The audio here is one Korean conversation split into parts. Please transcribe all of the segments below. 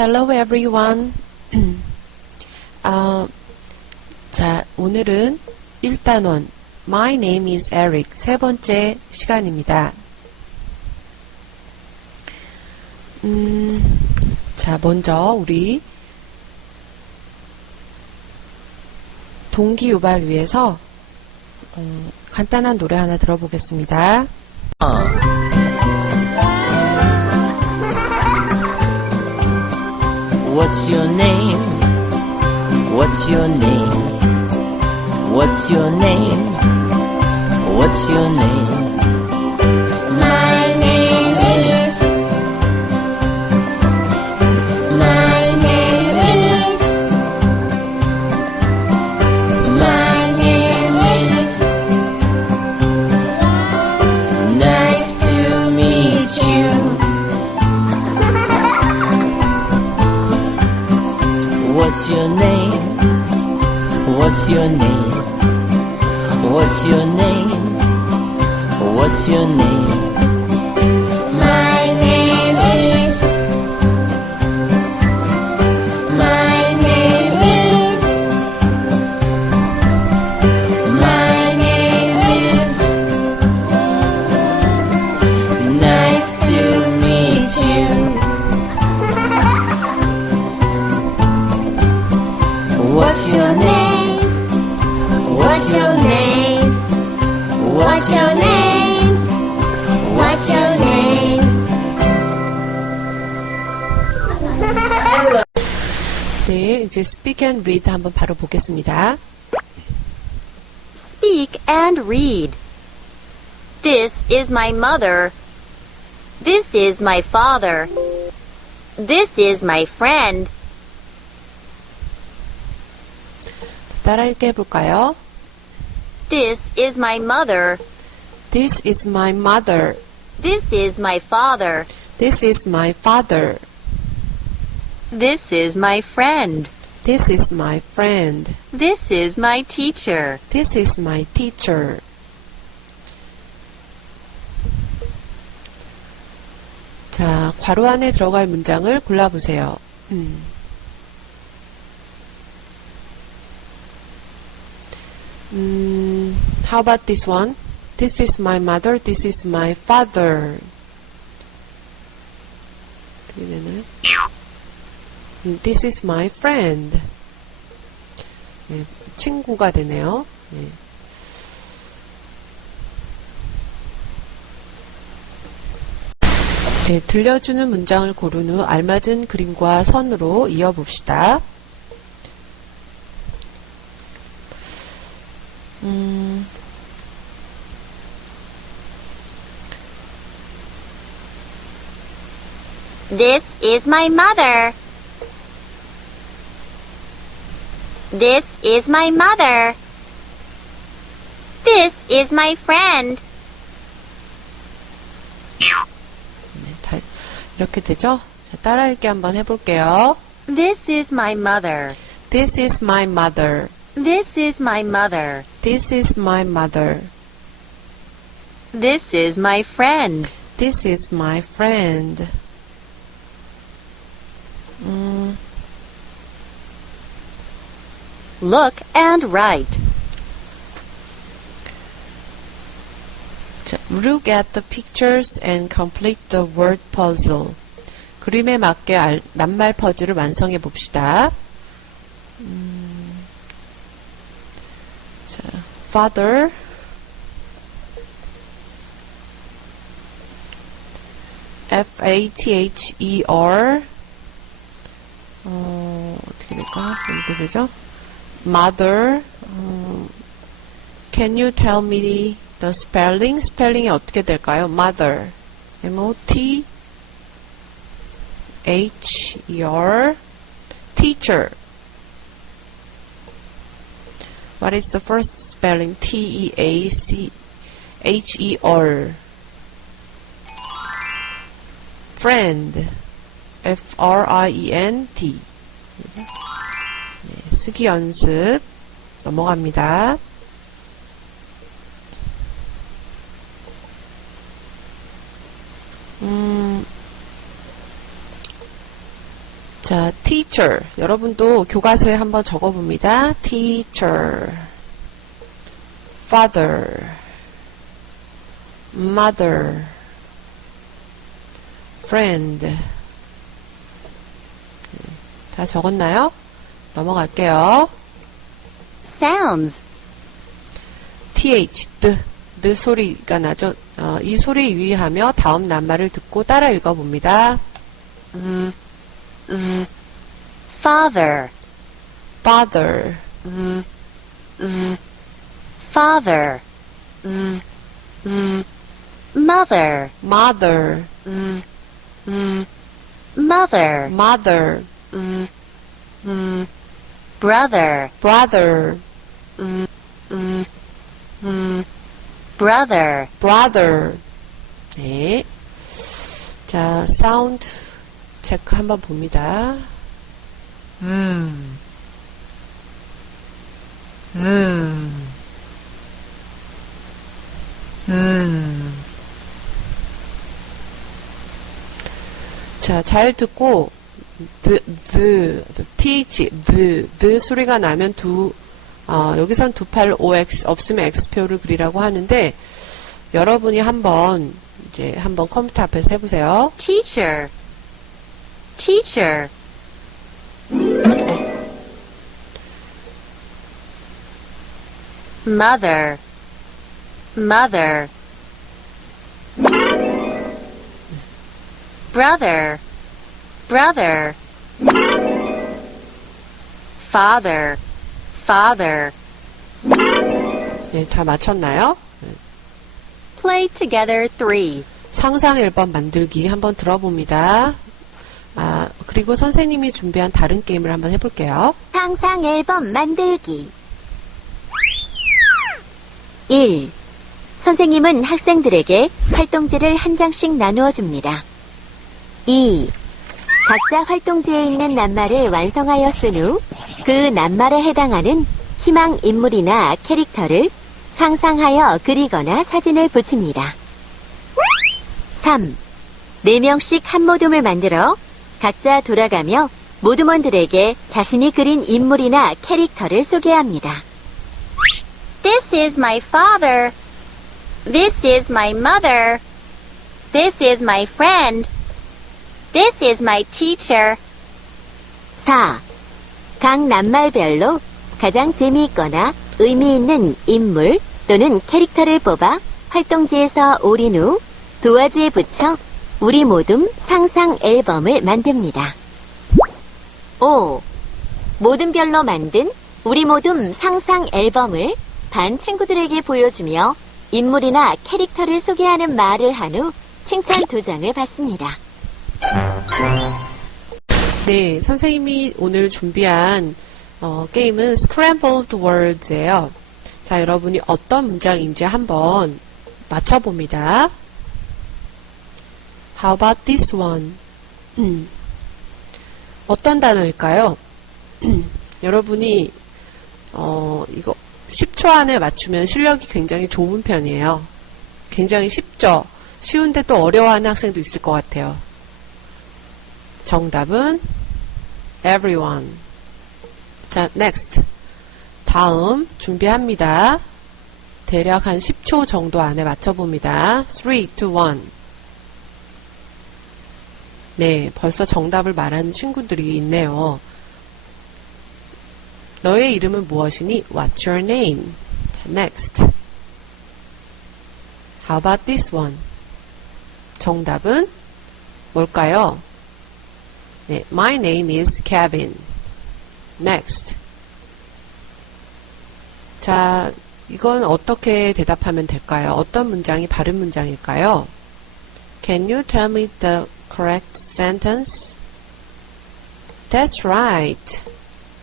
Hello everyone. 아, 자, 오늘은 1단원 My name is Eric 세 번째 시간입니다. 음, 자, 먼저 우리 동기 유발 위해서 음, 간단한 노래 하나 들어보겠습니다. What's your name? What's your name? What's your name? What's your name? What's your name? What's your name? 네, 이제 Speak and Read 한번 바로 보겠습니다. Speak and read. This is my mother. This is my father. This is my friend. 따라 읽게 해볼까요? This is my mother. This is my mother. This is my father. This is my father. This is my friend. This is my friend. This is my teacher. This is my teacher. 자, 괄호 안에 들어갈 문장을 골라보세요. 음. 음, How about this one? This is my mother. This is my father. 어떻게 되나요? 음, This is my friend. 네, 친구가 되네요. 네. 네, 들려주는 문장을 고른 후 알맞은 그림과 선으로 이어봅시다. This is my mother. This is my mother. This is my friend. 네, 다, 이렇게 되죠? 자, 따라 읽기 한번 해볼게요. This is my mother. This is my mother. This is my mother. This is my mother. This is my friend. This is my friend. 음, Look and write. 자, look at the pictures and complete the word puzzle. 그림에 맞게 알- 낱말 퍼즐을 완성해 봅시다. 음, 자, father, F A T H E R 어, 어떻게 될까? 이렇게 되죠? Mother, 음, Can you tell me the spelling? 스펠링이 어떻게 될까요? Mother, M O T H E R, teacher. What is the first spelling? T E A C H E R. Friend, F R I E N D. 네, 쓰기 연습 넘어갑니다. 음, 자, teacher. 여러분도 교과서에 한번 적어봅니다. teacher. father. mother. friend. 네. 다 적었나요? 넘어갈게요. Sounds. th, the, the 소리가 나죠. 어, 이 소리에 유의하며 다음 낱말을 듣고 따라 읽어봅니다. 음, 음, Father. father, 음, 음, Father. 음, 음, Mother. mother, 음, 음, Mother. mother, 음, 음, Brother. brother, 음, 음, 음, Brother. brother. 네. 자, 사운드 체크 한번 봅니다. 음. 음. 음. 자, 잘 듣고 the, the, th, the, the 소리가 나면 두 어, 여기선 두 팔 ox 없으면 x표를 그리라고 하는데 여러분이 한번 이제 한번 컴퓨터 앞에서 해보세요. Teacher. Teacher. Mother. Mother. Brother. Brother. Father. Father. 네, 다 맞췄나요? Play together three. 상상 앨범 만들기 한번 들어봅니다. 아, 그리고 선생님이 준비한 다른 게임을 한번 해볼게요. 상상 앨범 만들기. 1. 선생님은 학생들에게 활동지를 한 장씩 나누어 줍니다. 2. 각자 활동지에 있는 낱말을 완성하여 쓴 후 그 낱말에 해당하는 희망 인물이나 캐릭터를 상상하여 그리거나 사진을 붙입니다. 3. 4명씩 한 모둠을 만들어 각자 돌아가며 모둠원들에게 자신이 그린 인물이나 캐릭터를 소개합니다. This is my father. This is my mother. This is my friend. This is my teacher. 4. 각 낱말별로 가장 재미있거나 의미 있는 인물 또는 캐릭터를 뽑아 활동지에서 오린 후 도화지에 붙여 우리 모둠 상상 앨범을 만듭니다. 5. 모둠별로 만든 우리 모둠 상상 앨범을 반 친구들에게 보여주며 인물이나 캐릭터를 소개하는 말을 한 후 칭찬 도장을 받습니다. 네, 선생님이 오늘 준비한 어, 게임은 Scrambled Words예요. 자, 여러분이 어떤 문장인지 한번 맞춰봅니다. How about this one? 음, 어떤 단어일까요? 여러분이 어, 이거 10초 안에 맞추면 실력이 굉장히 좋은 편이에요. 굉장히 쉽죠? 쉬운데 또 어려워하는 학생도 있을 것 같아요. 정답은 everyone. 자, next. 다음 준비합니다. 대략 한 10초 정도 안에 맞춰봅니다. 3, 2, 1. 네, 벌써 정답을 말하는 친구들이 있네요. 너의 이름은 무엇이니? What's your name? 자, next. How about this one? 정답은 뭘까요? 네, my name is Kevin. Next. 자, 이건 어떻게 대답하면 될까요? 어떤 문장이 바른 문장일까요? Can you tell me the correct sentence? That's right.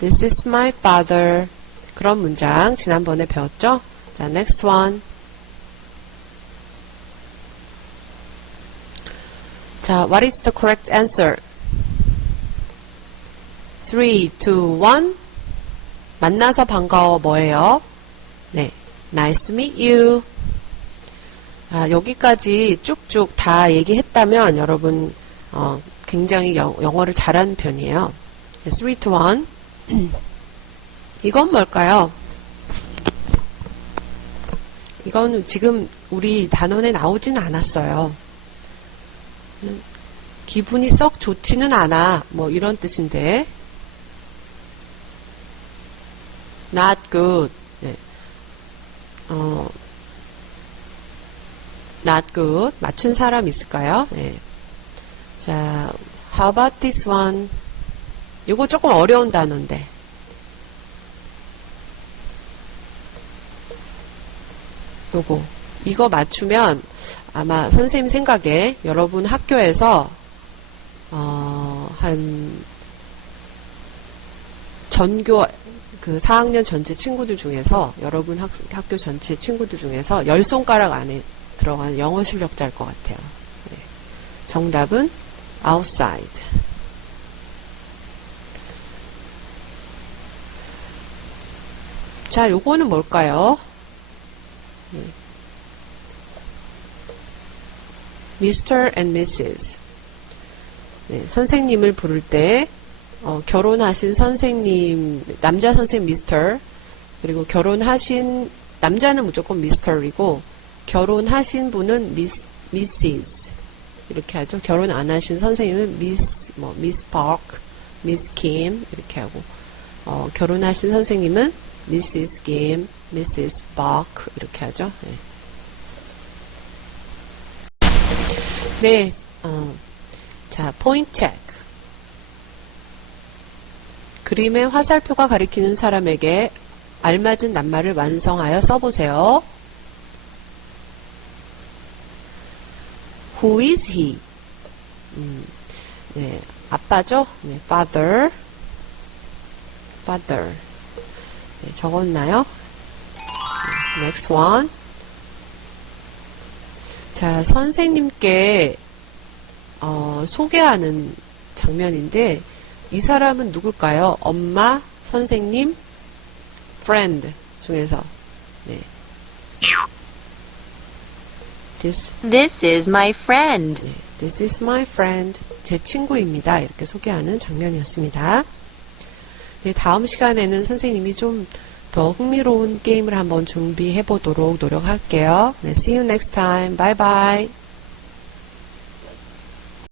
This is my father. 그런 문장 지난번에 배웠죠? 자, next one. 자, what is the correct answer? 3, 2, 1. 만나서 반가워 뭐예요? 네. Nice to meet you. 아, 여기까지 쭉쭉 다 얘기했다면 여러분 어, 굉장히 영, 영어를 잘하는 편이에요. 3 to 1. 이건 뭘까요? 이건 지금 우리 단원에 나오진 않았어요. 음, 기분이 썩 좋지는 않아. 뭐 이런 뜻인데. Not good. 네. 어, not good. 맞춘 사람 있을까요? 네. 자, how about this one? 이거 조금 어려운 단어인데. 요거. 이거 맞추면 아마 선생님 생각에 여러분 학교에서 어, 한 전교 그 4학년 전체 친구들 중에서 여러분 학, 학교 전체 친구들 중에서 열 손가락 안에 들어가는 영어 실력자일 것 같아요. 네. 정답은 outside. 자, 요거는 뭘까요? 네. Mr. and Mrs. 네, 선생님을 부를 때 어, 결혼하신 선생님, 남자 선생님 미스터, 그리고 결혼하신, 남자는 무조건 미스터이고, 결혼하신 분은 미스, 미시즈. 이렇게 하죠. 결혼 안 하신 선생님은 미스, 뭐, 미스 파크, 미스 킴, 이렇게 하고, 어, 결혼하신 선생님은 미시스 김, 미시스 바크, 이렇게 하죠. 네. 네, 어, 자, 포인트 체크. 그림의 화살표가 가리키는 사람에게 알맞은 낱말을 완성하여 써보세요. Who is he? 음, 네, 아빠죠? 네, father. father. 네, 적었나요? 네, next one. 자, 선생님께 어, 소개하는 장면인데 이 사람은 누굴까요? 엄마, 선생님, friend 중에서 네. This, This is my friend. 네. This is my friend. 제 친구입니다. 이렇게 소개하는 장면이었습니다. 네, 다음 시간에는 선생님이 좀 더 흥미로운 게임을 한번 준비해 보도록 노력할게요. 네, see you next time. Bye bye.